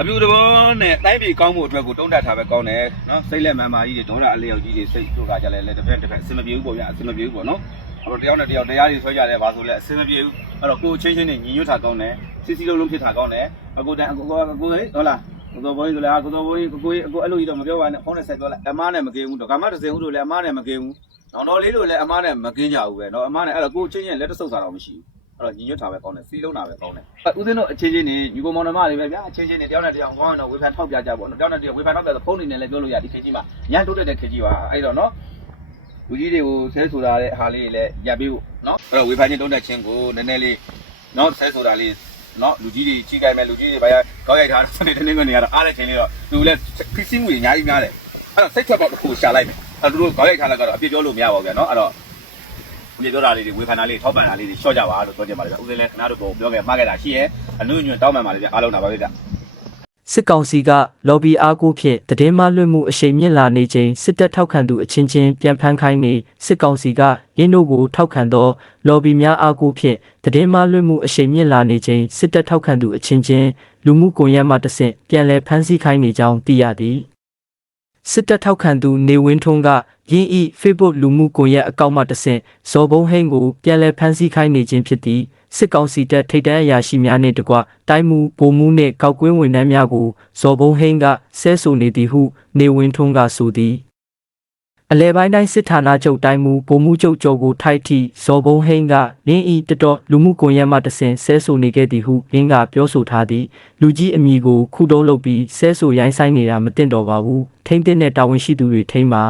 အပြူတဘောနဲ့တိုင်းပြည်ကောင်းမှုအတွက်ကိုတုံးတက်ထားပဲကောင်းတယ်နော်စိတ်လက်မှန်မာကြီးတွေဒေါသအလျောက်ကြီးတွေစိတ်တို့ကကြလဲလဲတစ်ဖက်တစ်ဖက်အဆင်မပြေဘူးပေါ့ဗျာအဆင်မပြေဘူးပေါ့နော်အဲ့တော့တယောက်နဲ့တယောက်တရားတွေဆွဲကြတယ်ဘာဆိုလဲအဆင်မပြေဘူးအဲ့တော့ကိုချင်းချင်းနဲ့ညီညွတ်ထားကောင်းတယ်စီစီလုံးလုံးဖြစ်ထားကောင်းတယ်အကိုတန်အကိုကကိုလေဟုတ်လားကိုတော်ဘိုးကြီးဆိုလဲကိုတော်ဘိုးကြီးကိုကိုအကိုအဲ့လိုကြီးတော့မပြောပါနဲ့ဖုန်းနဲ့ဆက်ပြောလိုက်အမားနဲ့မကင်းဘူးတော့ကမ္မတစ်စင်ဦးတို့လည်းအမားနဲ့မကင်းဘူးနောင်တော်လေးတို့လည်းအမားနဲ့မကင်းကြဘူးပဲနော်အမားနဲ့အဲ့တော့ကိုချင်းချင်းလက်တဆုပ်စားတော့မရှိဘူးအဲ့ တော့ညီညွတ်တာပဲကောင်းတယ်စီလုံးတာပဲကောင်းတယ်အဲဦးသိန်းတို့အချင်းချင်းနေညီကိုမောင်နှမတွေပဲဗျာအချင်းချင်းနေတယောက်နဲ့တယောက်ကောင်းရင်တော့ဝေဖန်ထောက်ပြကြပေါ့နော်တယောက်နဲ့တယောက်ဝေဖန်ထောက်ပြဆိုဖုန်းနေနဲ့လည်းပြောလို့ရဒီခေတ်ကြီးမှာညံတိုးတက်တဲ့ခေတ်ကြီးပါအဲ့တော့နော်လူကြီးတွေကိုဆဲဆိုတာတဲ့ဟာလေးတွေလည်းရပ်ပေးဖို့နော်အဲ့တော့ဝေဖန်ချင်းတုံးတက်ချင်းကိုနည်းနည်းလေးနော်ဆဲဆိုတာလေးနော်လူကြီးတွေကြီးကြိုက်မဲ့လူကြီးတွေဘာရကောက်ရိုက်ထားတဲ့တနေ့ကနေရတော့အားတဲ့ချင်းလေးတော့သူလည်းဖီစင်းငွေအများကြီးများတယ်အဲ့တော့စိတ်ထွက်ပေါက်တစ်ခုရှာလိုက်မယ်အဲ့တော့သူတို့ကောက်ရိုက်ထားလိုက်ကတော့အပြစ်ပြောလို့မရပါဘူးဗျာနော်အဲ့တော့ ဒီပြောတာလေးတွေဝေဖန်တာလေးထောက်ပံ့တာလေးတွေရှော့ကြပါလို့ပြောချင်ပါတယ်ဗျ။ဦးစင်းလည်းခဏတို့ပြောခဲ့မှားခဲ့တာရှိရဲအနုညွန့်တောင်းပန်ပါလေဗျအားလုံးတာပါပဲဗျ။စစ်ကောင်စီကလော်ဘီအားကိုဖြင့်တည်င်းမလွှင့်မှုအရှိန်မြင့်လာနေချိန်စစ်တပ်ထောက်ခံသူအချင်းချင်းပြန်ဖမ်းခိုင်းနေစစ်ကောင်စီကရင်းတို့ကိုထောက်ခံသောလော်ဘီများအားကိုဖြင့်တည်င်းမလွှင့်မှုအရှိန်မြင့်လာနေချိန်စစ်တပ်ထောက်ခံသူအချင်းချင်းလူမှုကွန်ရက်မှတဆင့်ပြန်လည်ဖမ်းဆီးခိုင်းနေကြောင်းသိရသည် စစ်တပ်ထောက်ခံသူနေဝင်းထွန်းကရင်းဤ Facebook လူမှုကွန်ရက်အကောင့်မှတဆင့်ဇော်ဘုံဟိန်းကိုပြန်လည်ဖမ်းဆီးခိုင်းနေခြင်းဖြစ်သည်စစ်ကောင်စီတပ်ထိပ်တန်းအရာရှိများနှင့်တကွတိုင်းမူဗိုလ်မှူးနှင့်ကောက်ကွင်းဝန်ထမ်းများကိုဇော်ဘုံဟိန်းကဆဲဆိုနေသည်ဟု နေဝင်းထွန်းကဆိုသည်အလဲပိုင်းတိုင်းစစ်ဌာနချုပ်တိုင်းမူဗိုလ်မှူးချုပ်ကျော်ကိုထိုက်ထီဇော်ဘုံဟိန်းကလင်းဤတတော်လူမှုကွန်ရက်မှတဆင့်ဆဲဆိုနေခဲ့သည်ဟုလင်းကပြောဆိုထားသည်လူကြီးအမည်ကိုခုတုံးလုပ်ပြီးဆဲဆိုရိုင်းဆိုင်နေတာမတင်တော့ပါဘူး ထိမ့်တဲ့နဲ့တာဝန်ရှိသူတွေထိမ့်ပါ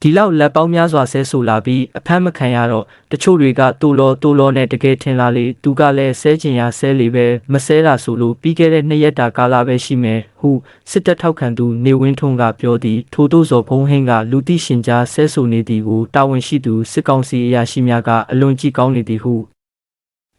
ဒီလောက်လက်ပေါင်းများစွာဆဲဆိုလာပြီးအဖမ်းမခံရတော့တချို့တွေကတူလောတူလောနဲ့တကယ်ထင်လာလေသူကလည်းဆဲချင်ရဆဲလေပဲမဆဲတာဆိုလို့ပြီးခဲ့တဲ့နှစ်ရက်တာကာလပဲရှိမယ်ဟုစစ်တပ်ထောက်ခံသူနေဝင်းထွန်းကပြောသည်ထို့သို့သောဖုံးဟင်းကလူသိရှင်ကြားဆဲဆိုနေသည်ကိုတာဝန်ရှိသူစစ်ကောင်စီအရာရှိများကအလွန်ကြည့်ကောင်းနေသည်ဟု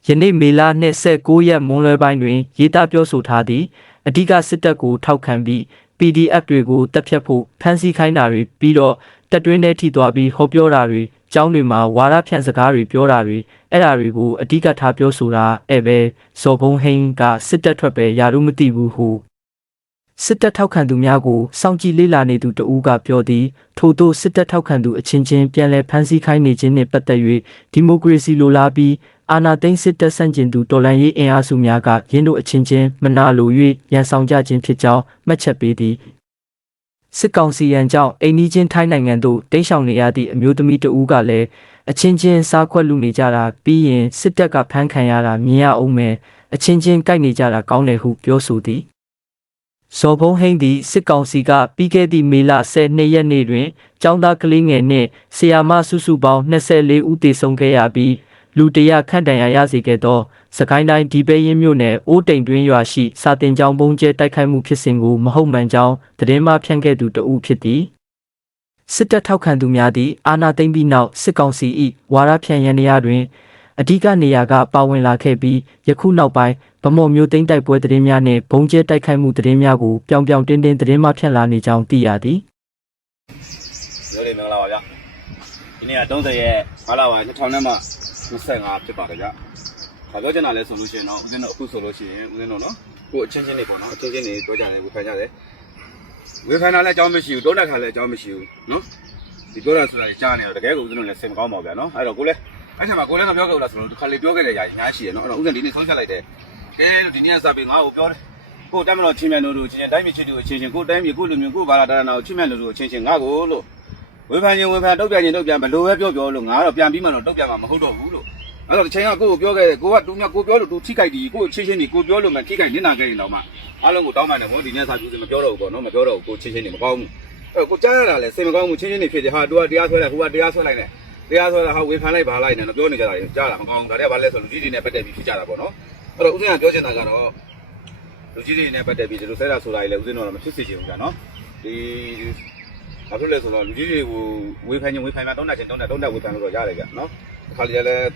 ယနေ့မေလ29ရက်မွန်းလွဲပိုင်းတွင်ရေးသားပြောဆိုထားသည့်အဓိကစစ်တပ်ကိုထောက်ခံပြီး PDF တွေကိုတပ်ဖြတ်ဖို့ဖမ်းဆီးခိုင်းတာတွေပြီးတော့တက်တွင်းထဲထိသွားပြီးဟောပြောတာတွေကျောင်းတွေမှာဝါဒဖြန့်စကားတွေပြောတာတွေအဲ့ဒါတွေကိုအဓိကထားပြောဆိုတာအဲ့ပဲဇော်ဘုံဟိန်းကစစ်တပ်ထွက်ပဲယာရုမသိဘူးဟုစစ်တပ်ထောက်ခံသူများကိုစောင့်ကြည့်လေ့လာနေသူတဦးကပြောသည်ထို့သောစစ်တပ်ထောက်ခံသူအချင်းချင်းပြန်လည်ဖမ်းဆီးခိုင်းနေခြင်းနှင့်ပတ်သက်၍ဒီမိုကရေစီလိုလားပြီး အာနာသိန်းစစ်တပ်ဆန့်ကျင်သူတော်လှန်ရေးအင်အားစုများကရင်းတို့အချင်းချင်းမနာလို၍ရန်ဆောင်ကြခြင်းဖြစ်ကြောင်းမှတ်ချက်ပေးသည်စစ်ကောင်စီရန်ကြောင့်အိန္ဒိချင်းထိုင်းနိုင်ငံသို့တိမ်းရှောင်နေရသည့်အမျိုးသမီးတဦးကလည်းအချင်းချင်းစားခွက်လူနေကြတာပြီးရင်စစ်တပ်ကဖမ်းခံရတာမြင်ရအောင်မယ်အချင်းချင်းကြိုက်နေကြတာကောင်းတယ်ဟုပြောဆိုသည်ဇော်ဘုံဟိန်းသည်စစ်ကောင်စီကပြီးခဲ့သည့်မေလ12ရက်နေ့တွင်ចောင်းသားကလေးငယ်နှင့်ဆရာမစုစုပေါင်း24ဦးသေဆုံးခဲ့ရပြီး လူတရာခန့်တန်ရာရစေခဲ့သောစကိုင်းတိုင်းဒီပဲရင်မြို့နယ်အိုးတိမ်တွင်းရွာရှိစာတင်ကျောင်းပုံကျဲတိုက်ခိုက်မှုဖြစ်စဉ်ကိုမဟုတ်မှန်ကြောင်းသတင်းမှဖြန့်ခဲ့သူတဦးဖြစ်သည်စစ်တပ်ထောက်ခံသူများသည့်အာဏာသိမ်းပြီးနောက်စစ်ကောင်စီ၏ဝါရဖြန့်ရန်နေရာတွင်အဓိကနေရာကပါဝင်လာခဲ့ပြီးယခုနောက်ပိုင်းဗမော်မျိုးသိန်းတိုက်ပွဲသတင်းများနှင့်ဘုံကျဲတိုက်ခိုက်မှုသတင်းများကိုပြောင်ပြောင်တင်းတင်းသတင်းမှဖြန့်လာနေကြောင်းသိရသည်ရိုးလေးမင်္ဂလာပါဗျ။ဒီနေ့က30ရက်မလာပါ2000နဲ့မှ 25ဖြစ်ပါတယ်ဗျ။ဘာပြောချင်တာလဲဆိုလို့ရှိရင်တော့ဦးဇင်းတို့အခုဆိုလို့ရှိရင်ဦးဇင်းတို့နော်ကိုအချင်းချင်းတွေပေါ့နော်အချင်းချင်းတွေပြောကြတယ်ဝေဖန်ကြတယ်။ဝေဖန်တာလည်းအကြောင်းမရှိဘူးတုံးတက်ခါလည်းအကြောင်းမရှိဘူးနော်။ဒီပြောတာဆိုတာကြားနေတော့တကယ်ကိုဦးဇင်းတို့လည်းစိတ်မကောင်းပါဘူးဗျာနော်။အဲ့တော့ကိုလည်းအဲ့ထက်မှာကိုလည်းမပြောခဲ့ဘူးလားဆိုတော့ဒီခါလေးပြောခဲ့တဲ့ຢာကြီးညားရှိရနော်။အဲ့တော့ဦးဇင်းဒီနေ့ဆုံးဖြတ်လိုက်တယ်။ကဲလို့ဒီနေ့ကစပြီးငါ့ကိုပြောတယ်။ကိုတိုင်းမတော်ချင်းမြတ်လို့တို့ချင်းချင်းတိုင်းပြည်ချစ်သူအချင်းချင်းကိုတိုင်းပြည်ကိုလူမျိုးကိုဘာသာတရားနာကိုချင်းမြတ်လို့တို့အချင်းချင်းငါ့ကိုလို့ ဝေဖန်ရင်ဝေဖန်တုတ်ပြန်ရင်တုတ်ပြန်ဘယ်လိုပဲပြောပြောလို့ငါကတော့ပြန်ပြီးမှတော့တုတ်ပြန်မှာမဟုတ်တော့ဘူးလို့အဲ့တော့တစ်ချိန်ကကိုကိုပြောခဲ့တယ်ကိုကတူမြကိုပြောလို့တူထိခိုက်ဒီကိုချင်းချင်းဒီကိုပြောလို့မှထိခိုက်နစ်နာခဲ့ရင်တော့မှအားလုံးကိုတောင်းပန်တယ်ဘုန်းဒီနေ့စာပြူစမပြောတော့ဘူးပေါ့နော်မပြောတော့ဘူးကိုချင်းချင်းနေမကောင်းဘူးအဲ့ကိုကြားရတာလဲစိတ်မကောင်းဘူးချင်းချင်းနေဖြစ်တယ်ဟာတူကတရားဆွဲလိုက်ဟိုကတရားဆွဲလိုက်နဲ့တရားဆွဲတာဟာဝေဖန်လိုက်ပါလိုက်နဲ့တော့ပြောနေကြတာကြားတာမကောင်းဘူးဒါတွေကဘာလဲဆိုလူကြီးတွေနဲ့ပတ်သက်ပြီးဖြစ်ကြတာပေါ့နော်အဲ့တော့ဦးစင်းကပြောချင်တာကတော့လူကြီးတွေနဲ့ပတ်သက်ပြီးဒီလိုဆဲတာဆိုတာကြီးလဲဦးစင်းတော့မဖြစ်စေချင်ဘူးကြာနော်ဒီ ဘာဖြစ်လဲဆိုတော့လူကြီးတွေကိုဝေဖန်ရင်ဝေဖန်မှာတောင်းတချင်တောင်းတတောင်းတဝေဖန်လို့တော့ရတယ်ကြနော်အခါလေးလည်း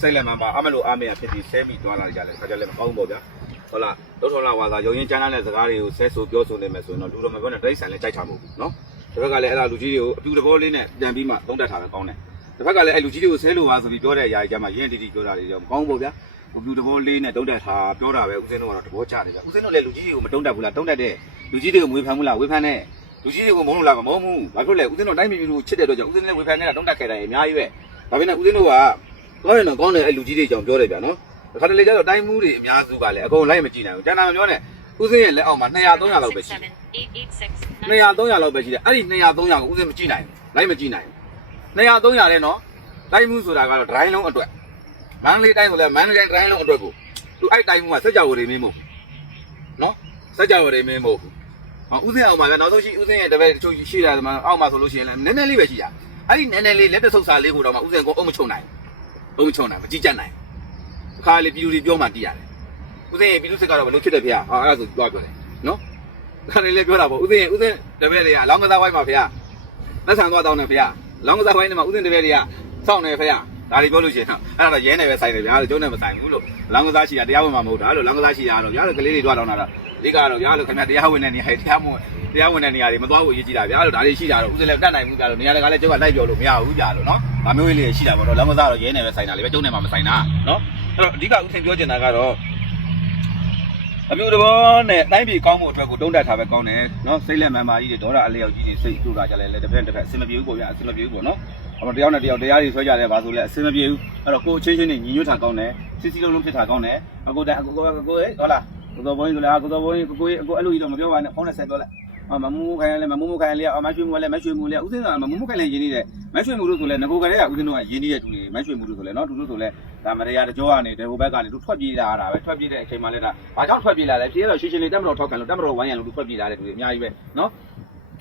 စိတ်လက်မှန်ပါအမလို့အားမရဖြစ်ပြီးဆဲပြီးတွားလာကြတယ်ခါကြလည်းမကောင်းဘူးပေါ့ဗျာဟုတ်လားတော့ထော်လာဝါသာရုံရင်ကျန်းတဲ့စကားတွေကိုဆဲဆိုပြောဆိုနေမယ်ဆိုရင်တော့လူတော်မပြောနဲ့တိရစ္ဆာန်လည်းကြိုက်တာမဟုတ်ဘူးနော်တစ်ဖက်ကလည်းအဲ့ဒါလူကြီးတွေကိုအတူတဘောလေးနဲ့ပြန်ပြီးမှတောင်းတထားတာကောင်းတယ်တစ်ဖက်ကလည်းအဲ့လူကြီးတွေကိုဆဲလို့ပါဆိုပြီးပြောတဲ့အရာကြီးကျမှရင်းတီတီပြောတာတွေကြောင့်မကောင်းဘူးပေါ့ဗျာကိုပြူတဘောလေးနဲ့တုံးတက်ထားပြောတာပဲဦးစင်းတို့ကတော့တဘောချနေကြဦးစင်းတို့လည်းလူကြီးတွေကိုမတုံးတက်ဘူးလားတုံးတက်တဲ့လူကြီးတွေကိုမွေးဖမ်းဘူးလားဝေးဖမ်းတဲ့ လူကြီးတွေကိုမုန်းလို့လားမမုန်းဘူးဘာဖြစ်လဲဦးစင်းတို့တိုင်းပြည်လူချစ်တဲ့တော့ကြောင့်ဦးစင်းလည်းဝေးဖမ်းနေတာတုံးတက်ခဲ့တယ်အများကြီးပဲဒါပေမဲ့ဦးစင်းတို့ကကောင်းရင်တော့ကောင်းတယ်အဲ့လူကြီးတွေကြောင့်ပြောတယ်ဗျာနော်တစ်ခါတလေကျတော့တိုင်းမှုတွေအများစုကလည်းအကုန်လိုက်မကြည့်နိုင်ဘူးတန်တာမပြောနဲ့ဦးစင်းရဲ့လက်အောက်မှာ200 300လောက်ပဲရှိတယ်200 300လောက်ပဲရှိတယ်အဲ့ဒီ200 300ကိုဦးစင်းမကြည့်နိုင်ဘူးလိုက်မကြည့်နိုင်ဘူး200 300တဲ့နော်တိုင်းမှုဆိုတာကတော့ဒရိုင်းလုံးအတွက်မန္တလေးတိုင်းဆိုလဲမန္တလေးတိုင်းဒရိုင်းလုံးအတွက်ကိုသူအဲ့တိုင်းမှုကစက်ကြဝဠာမင်းမဟုတ်ဘူးနော်စက်ကြဝဠာမင်းမဟုတ်ဘူး ဟောဦးစင်းအောင်မှာလည်းနောက်ဆုံးရှိဦးစင်းရဲ့တပည့်တချို့ရှိတာမှအောက်မှာဆိုလို့ရှိရင်လည်းနည်းနည်းလေးပဲရှိတာအဲ့ဒီနည်းနည်းလေးလက်တဆုပ်စာလေးကိုတော့မှဦးစင်းကအုံမချုံနိုင်ဘူးအုံမချုံနိုင်မကြည့်ကြနိုင်အခါလေးပြည်သူတွေပြောမှသိရတယ်ဦးစင်းရဲ့ပြည်သူစစ်ကတော့ဘယ်လိုဖြစ်တယ်ဖေဟာအဲ့ဒါဆိုပြောပြောတယ်နော်ခါနေလေးပြောတာပေါ့ဥစဉ်ဥစဉ်တပည့်တွေကလောင်းကစားဝိုင်းမှာဖေရလက်ဆံသွားတောင်းနေဖေရလောင်းကစားဝိုင်းထဲမှာဥစဉ်တပည့်တွေကစောင့်နေဖေရ ဒါတွေပြောလို့ရှိရင်အဲ့ဒါတော့ရဲနေပဲဆိုင်တယ်ဗျာလို့ကျုံးနေမဆိုင်ဘူးလို့လောင်းကစားရှိတာတရားဝင်မှာမဟုတ်တာလို့လောင်းကစားရှိတာတော့ဗျာလို့ကလေးတွေတွားတောင်းတာတော့ဒီကတော့ဗျာလို့ခင်ဗျာတရားဝင်တဲ့နေရာတရားမဝင်တရားဝင်တဲ့နေရာတွေမသွားဘူးရေးကြည့်တာဗျာလို့ဒါတွေရှိတာတော့ဥစဉ်လည်းတတ်နိုင်ဘူးဗျာလို့နေရာတကာလည်းကျုပ်ကလိုက်ပြောလို့မရဘူးဗျာလို့နော်ဒါမျိုးလေးရှိတာပေါ့နော်လောင်းကစားတော့ရဲနေပဲဆိုင်တာလေပဲကျုံးနေမှာမဆိုင်တာနော်အဲ့တော့အဓိကဥစဉ်ပြောချင်တာကတော့ အမျိုးတစ်ဘောနဲ့တိုင်းပြည်ကောင်းမှုအတွက်ကိုတုံးတက်ထားပဲကောင်းတယ်နော်စိတ်လက်မှန်ပါကြီးတွေဒေါသအလျောက်ကြီးတွေစိတ်တူတာကြလဲလေတစ်ဖက်တစ်ဖက်အဆင်မပြေဘူးပေါ့ဗျာအဆင်မပြေဘူးပေါ့နော်အမတယောက်နဲ့တယောက်တရားတွေဆွဲကြတယ်ဘာဆိုလဲအဆင်မပြေဘူးအဲ့တော့ကိုအချင်းချင်းနဲ့ညီညွတ်တာကောင်းတယ်စစ်စီလုံးလုံးဖြစ်တာကောင်းတယ်အကိုတိုင်းအကိုကိုကိုဟဲ့ဟုတ်လားကိုတော်ဘိုင်းဆိုလဲကိုတော်ဘိုင်းကိုကိုကိုအဲ့လိုကြီးတော့မပြောပါနဲ့ဖုန်းနဲ့ဆက်ပြောလိုက် အမမမူခိုင်လဲမမူခိုင်လဲအမရွှေမူလဲမရွှေမူလဲဥစဉ်ကမမူခိုင်လဲရင်းနေတယ်မရွှေမူလို့ဆိုလဲငကိုကလေးကဥစဉ်တို့ကရင်းနေတဲ့သူတွေမရွှေမူလို့ဆိုလဲနော်သူတို့ဆိုလဲဒါမရရတကြောကနေတယ်ဟိုဘက်ကနေသူထွက်ပြေးလာတာပဲထွက်ပြေးတဲ့အချိန်မှလည်းဒါဘာကြောင့်ထွက်ပြေးလာလဲပြေးတော့ရှင်းရှင်းလေးတက်မတော်ထောက်ခံလို့တက်မတော်ဝိုင်းရလို့သူထွက်ပြေးလာတဲ့သူတွေအများကြီးပဲနော်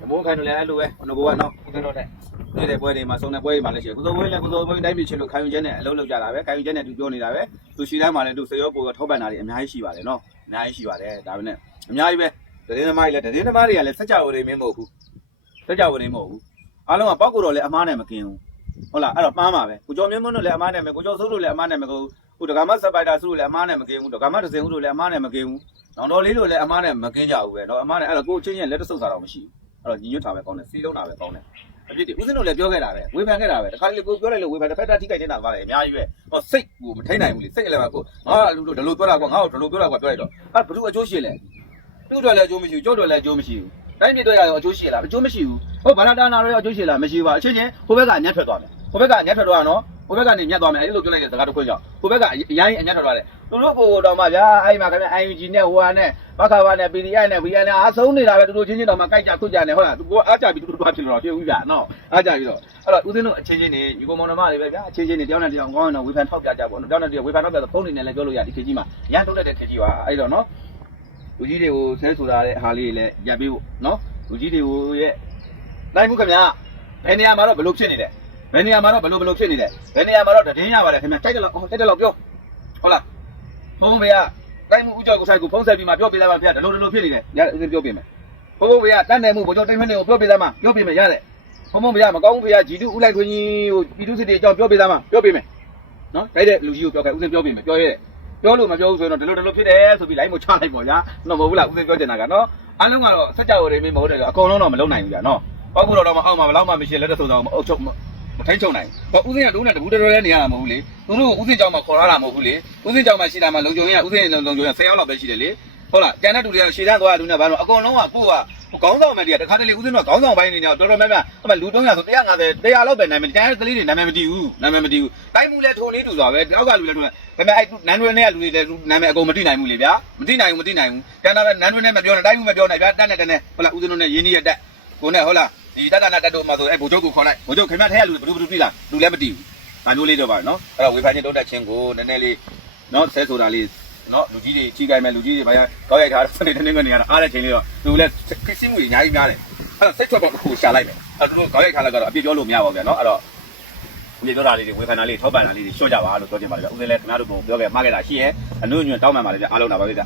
မမူခိုင်တို့လည်းအဲ့လိုပဲငကိုကနော်ဥစဉ်တို့နဲ့တွေ့တဲ့ပွဲတွေမှာစုံတဲ့ပွဲတွေမှာလည်းရှိတယ်ကိုစောဘွေးလည်းကိုစောဘွေးတိုင်းပြည်ချစ်လို့ခံယူချက်နဲ့အလုပ်လုပ်ကြတာပဲခံယူချက်နဲ့သူပြောနေတာပဲသူရှိတိုင်းမှာလည်းသူစေရောကိုရောထောက်ပံ့တာတွေအများကြီးရှိပါတယ်နော်အများကြီးရှိပါတယ်ဒါပဲနဲ့အများကြီးပဲ သတင်းသမားတွေလည်းသတင်းသမားတွေကလည်းစัจ java တွေမင်းမဟုတ်ဘူးစัจ java တွေမဟုတ်ဘူးအားလုံးကပေါက်ကိုတော့လည်းအမားနဲ့မကင်းဘူးဟုတ်လားအဲ့တော့မှားမှာပဲကိုကျော်မင်းမွန်းတို့လည်းအမားနဲ့မကိုကျော်စိုးတို့လည်းအမားနဲ့မကိုဟိုဒကာမစပိုက်တာစိုးတို့လည်းအမားနဲ့မကင်းဘူးဒကာမဒဇင်ဦးတို့လည်းအမားနဲ့မကင်းဘူးနောင်တော်လေးတို့လည်းအမားနဲ့မကင်းကြဘူးပဲတော့အမားနဲ့အဲ့တော့ကိုချင်းချင်းလက်တဆုပ်စားတော့မရှိဘူးအဲ့တော့ညီညွတ်တာပဲကောင်းတယ်စီးလုံးတာပဲကောင်းတယ်အဖြစ်ဒီဦးစင်းတို့လည်းပြောခဲ့တာပဲဝေဖန်ခဲ့တာပဲတခါလေကိုပြောလိုက်လို့ဝေဖန်တစ်ဖက်တည်းထိခိုက်နေတာပါလေအများကြီးပဲဟောစိတ်ကိုမထိနိုင်ဘူးလေစိတ်လည်းပါကိုငါလူတို့ဒီလိုပြောတာကွာငါ့ကိုဒီလိုပြောတာကွာပြောလိုက်တော့အဲ့ဘ누구အကျိုးရှိလဲ သူ့အတွက်လည်းအကျိုးမရှိဘူးကျုပ်တို့လည်းအကျိုးမရှိဘူးတိုင်းပြည်အတွက်ရအောင်အကျိုးရှိလားအကျိုးမရှိဘူးဟုတ်ဘာသာတာနာရောအကျိုးရှိလားမရှိပါအချင်းချင်းဟိုဘက်ကညှက်ထွက်သွားမယ်ဟိုဘက်ကညှက်ထွက်သွားနော်ဟိုဘက်ကနေညှက်သွားမယ်အဲ့လိုပြောလိုက်တဲ့စကားတစ်ခွင့်ကြောင့်ဟိုဘက်ကအရင်အညှက်ထွက်သွားတယ်သူတို့ကိုတော့မှဗျာအဲ့မှာခင်ဗျ IUG နဲ့ဟိုဟာနဲ့ဘခဘာနဲ့ PDI နဲ့ VN နဲ့အားဆုံးနေတာပဲသူတို့ချင်းချင်းတော့မှကြိုက်ကြခွကြနေဟုတ်လားသူကအားကြပြီးသူတို့ဘာဖြစ်လို့တော့ဖြစ်ဦးဗျာနော်အားကြပြီးတော့အဲ့တော့ဦးသိန်းတို့အချင်းချင်းနေညီကောင်မောင်နှမတွေပဲဗျာအချင်းချင်းနေတယောက်နဲ့တယောက်ကောင်းရင်တော့ဝေဖန်ထောက်ပြကြပေါ့နော်တယောက်နဲ့တယောက်ဝေဖန်ထောက်ပြတော့ဖုန်းနေနဲ့လည်းပြောလို့ရဒီခေတ်ကြီးမှာရန်ထုတ်တဲ့ခေတ်ကြီးပါအဲ့တော့နော် လူကြီးတွေကိုဆဲဆိုတာတဲ့ဟာလေးလည်းရပ်ပေးဖို့နော်လူကြီးတွေကိုရဲ့နိုင်မှုခင်ဗျာဘယ်နေရာမှာတော့ဘလို့ဖြစ်နေတယ်ဘယ်နေရာမှာတော့ဘလို့ဘလို့ဖြစ်နေတယ်ဘယ်နေရာမှာတော့တည်င်းရပါတယ်ခင်ဗျာတိုက်တယ်လို့တိုက်တယ်လို့ပြောဟုတ်လားဖုန်းဖေကတိုင်းမှုဥကြောကိုဆိုင်ကိုဖုန်းဆက်ပြီးမှပြောပြလိုက်ပါဖေကဒလို့ဒလို့ဖြစ်နေတယ်ရဦးစင်းပြောပြမယ်ဖုန်းဖေကတန်းတယ်မှုဘိုးကျော်တိုင်းမနေကိုပြောပြလိုက်မှပြောပြမယ်ရတယ်ဖုန်းဖုန်းဖေကမကောင်းဘူးဖေကဂျီတုဥလိုက်ခွင်းကြီးကိုပြည်သူစစ်တွေအကြောင်းပြောပြလိုက်မှပြောပြမယ်နော်တိုက်တဲ့လူကြီးကိုပြောခဲ့ဦးစင်းပြောပြမယ်ပြောရဲ ပြောလို့မပြောဘူးဆိုရင်တော့ဒလို့ဒလို့ဖြစ်တယ်ဆိုပြီးလိုင်းကိုချလိုက်ပေါ့ဗျာနော်မဟုတ်ဘူးလားဦးစင်းပြောချင်တာကနော်အားလုံးကတော့စက်ကြော်တွေမင်းမဟုတ်တယ်အကုန်လုံးတော့မလုံနိုင်ဘူးဗျာနော်ပောက်ကူတော့တော့မအောက်မှာဘလောက်မှမရှိလက်တဆုံတော့မအုပ်ချုပ်မထိုင်းချုံနိုင်။ဘာဥစဉ်ကတုံးနဲ့တပူတော်တော်လေးနေရတာမဟုတ်ဘူးလေ။သူတို့ဥစဉ်ကြောင့်မှခေါ်ရတာမဟုတ်ဘူးလေ။ဥစဉ်ကြောင့်မှရှိတာမှလုံခြုံရေးကဥစဉ်လုံခြုံရေး10ရောက်လောက်ပဲရှိတယ်လေ။ ဟုတ်လား။ကျန်တဲ့တူတွေကရှည်တန်းသွားတဲ့လူနဲ့ဘာလို့အကုန်လုံးကကိုကခေါင်းဆောင်မှန်တည်းတခါတလေဥစဉ်ကခေါင်းဆောင်ပိုင်းနေနေတော့တော်တော်များများဟိုမှာလူ300ဆို150 100လောက်ပဲနာမည်ကျန်တဲ့ကလေးတွေနာမည်မတည်ဘူး။နာမည်မတည်ဘူး။တိုင်းမှုလဲထုံလေးတူသွားပဲ။တောက်ကလူလဲထုံလဲ။ဒါပေမဲ့အဲ့နန်းတွဲနဲ့လူတွေလည်းနာမည်အကုန်မတည်နိုင်ဘူးလေဗျာ။မတည်နိုင်ဘူးမတည်နိုင်ဘူး။ကျန်တာလည်းနန်းတွဲနဲ့မပြောနဲ့တိုင်းမှုမပြောနဲ့ဗျာ။တက်နဲ့တက်နဲ့ဟုတ်လားဥစဉ်တို့နဲ့ရင်းနှီးရတက်ကိုနဲ့ဟုတ်လားဒီတက်တာနဲ့တက်တော့မှဆိုအဲ့ဘိုလ်ချုပ်ကိုခေါ်လိုက်ဘိုလ်ချုပ်ခင်ဗျထဲရလူဘယ်လိုဘယ်လိုပြည်လားလူလည်းမတည်ဘူး။ဒါမျိုးလေးတော့ပါနော်။အဲ့တော့ဝေဖန်ချင်းတုံးတက်ချင်းကိုနည်းနည်းလေးနော်ဆဲဆိုတာလေး နော်လူကြီးတွေကြီးကိုင်းမဲ့လူကြီးတွေဘာရကောက်ရိုက်ထားတဲ့နေနေကနေရတာအားတဲ့ချိန်လေးတော့သူလည်းခစ်စင်းမှုတွေအများကြီးများတယ်အဲ့တော့စိတ်ထွက်ပေါက်တစ်ခုရှာလိုက်မယ်အဲ့တော့သူတို့ကောက်ရိုက်ထားလိုက်ကတော့အပြစ်ပြောလို့မရပါဘူးဗျာနော်အဲ့တော့ဒီပြောတာလေးတွေဝေဖန်တာလေးထောက်ပံ့တာလေးတွေရှော့ကြပါလို့ပြောချင်ပါတယ်ဗျဥစဉ်လည်းခင်ဗျားတို့ကပြောခဲ့မှားခဲ့တာရှိရဲ့အနုညွန့်တောင်းပန်ပါလေဗျအားလုံးလာပါပဲဗျ